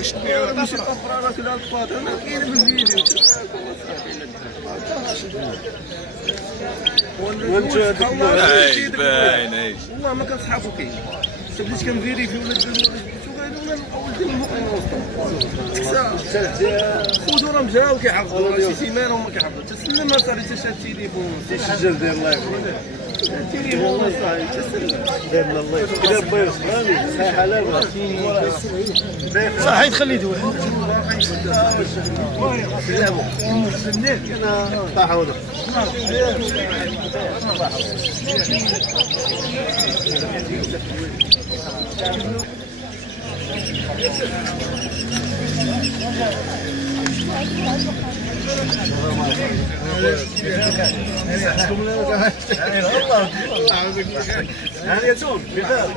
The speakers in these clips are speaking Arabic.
باش تبيعوا ماشي طفره كذا الكواد انا كاين في الفيديو وانت هذيك باين ايش والله ما كنصحابو كاين بديت كنفيريفي ولا اول ديال خذوا راه مجاو كيحفظوا شي سيمانه وما كيحفظوا تسلم صافي حتى شاد التليفون تسجل ديال اللايف التليفون صافي تسلم ديال اللايف كذا بيوص فهمتي صحيح لاباس صحيت خلي دوي نستنيك انا طاحوا يعني يتون بخير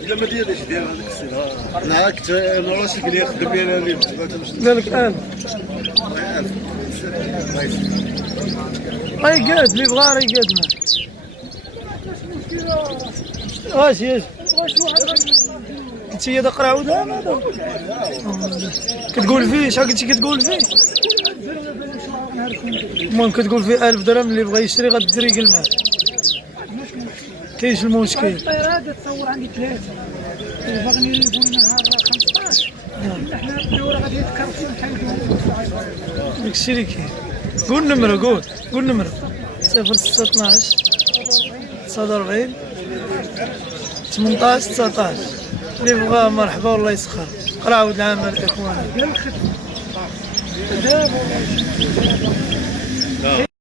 إلا ما ديالش ديال هذاك السيد لا كنت انا راسي كنت نخدم بها اليوم قال لك الان اي قاد اللي بغا راه يقاد معاه واش ياش قلتي هذا قراود هذا كتقول فيه شحال قلتي كتقول فيه المهم كتقول فيه 1000 درهم اللي بغا يشري غتدريقل معاه كاينش المشكل الطياره تصور عندي ثلاثه باغي يجيبوا لنا نهار 15 حنا الدوره غادي يتكرفوا نحيدوا داكشي اللي كاين قول نمره قول نمره 0612 49 18 19 اللي بغا مرحبا والله يسخر قراود العمل اخوانا